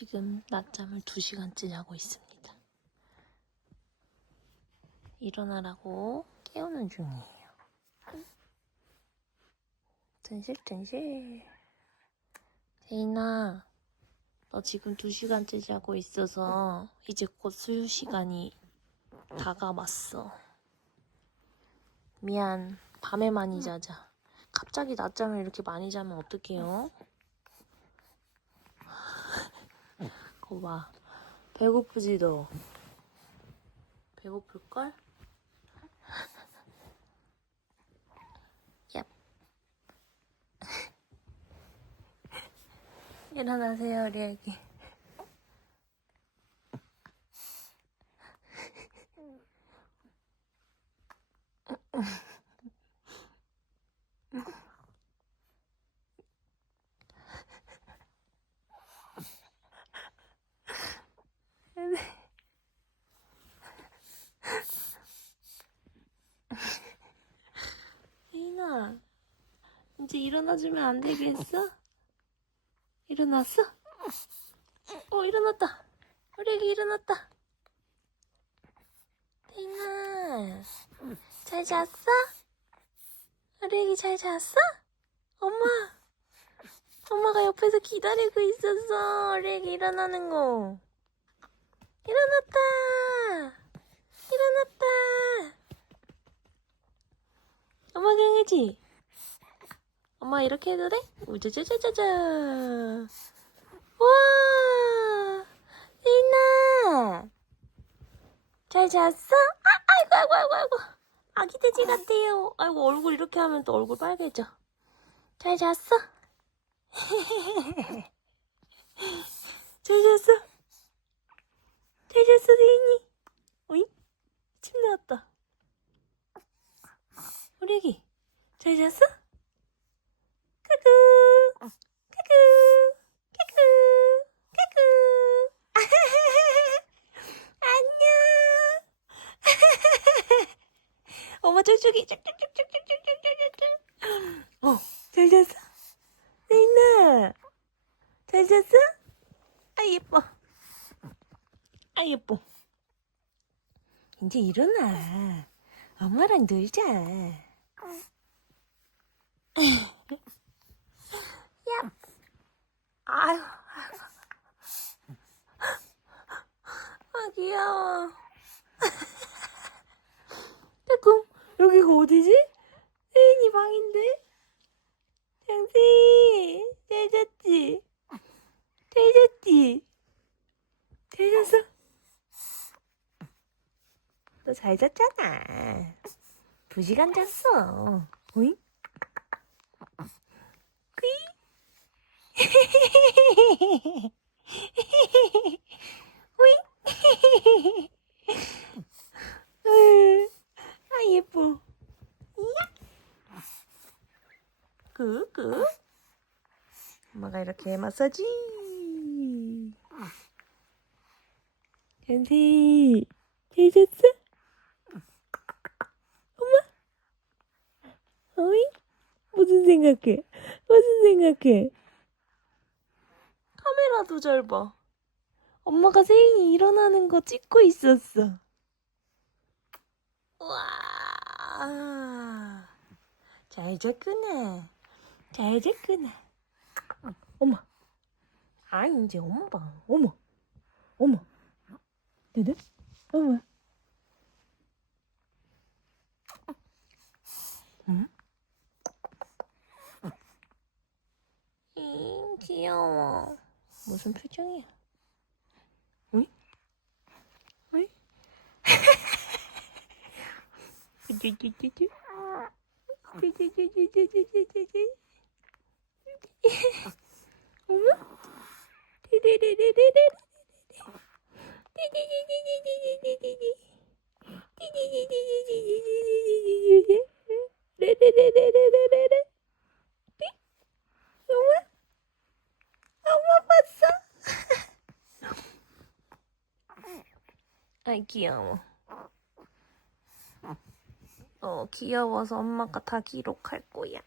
지금 낮잠을 2시간째 자고 있습니다. 일어나라고 깨우는 중이에요. 튼실튼실. 제인아, 너 지금 2시간째 자고 있어서 이제 곧 수유 시간이 다가왔어. 미안, 밤에 많이 자자. 갑자기 낮잠을 이렇게 많이 자면 어떡해요? 거 봐. 배고프지 너? 배고플걸? 얍. 일어나세요 우리 애기. 혜인아, 이제 일어나주면 안 되겠어? 일어났어? 일어났다. 우리 애기 일어났다. 혜인아, 잘 잤어? 우리 애기 잘 잤어? 엄마가 옆에서 기다리고 있었어. 우리 애기 일어나는 거. 일어났다. 엄마 강아지. 엄마 이렇게 해도 돼? 우자자자자자. 와, 혜인아, 잘 잤어? 아이고. 아기 돼지 같아요. 아이고, 얼굴 이렇게 하면 또 얼굴 빨개져. 잘 잤어? 잘 잤어? 잘 잤어, 혜인이? 어이? 침 나왔다. 우리 애기, 잘 잤어? 까꾸. 안녕. 엄마 저쪽이 쭉쭉쭉쭉쭉쭉쭉쭉. 잘 잤어? 혜인아, 잘 잤어? 아 예뻐. 아 예뻐. 이제 일어나. 엄마랑 놀자. 야. 아유. 아 귀여워. 잠깐, 여기가 어디지? 혜인이 방인데? 장씨, 잘 잤지? 잘 잤지? 잘 잤어? 너 잘 잤잖아. 2시간 잤어. 오잉? 꾸이? 오잉? 아 예뻐. 끄끄. 엄마가 이렇게 마사지. 현지, 잘 잤어? 엄마? 어이? 무슨 생각해? 카메라도 잘 봐. 엄마가 세인이 일어나는 거 찍고 있었어. 우와. 잘 잤구나. 어머. 아, 이제 엄마 봐. 어머. 네네? 어머. 응? 귀여워. 무슨 표정이야? 어이? 쭈쭈쭈쭈쭈. 어머? 엄마 봤어? 아이 귀여워. 귀여워서 엄마가 다 기록할 거야.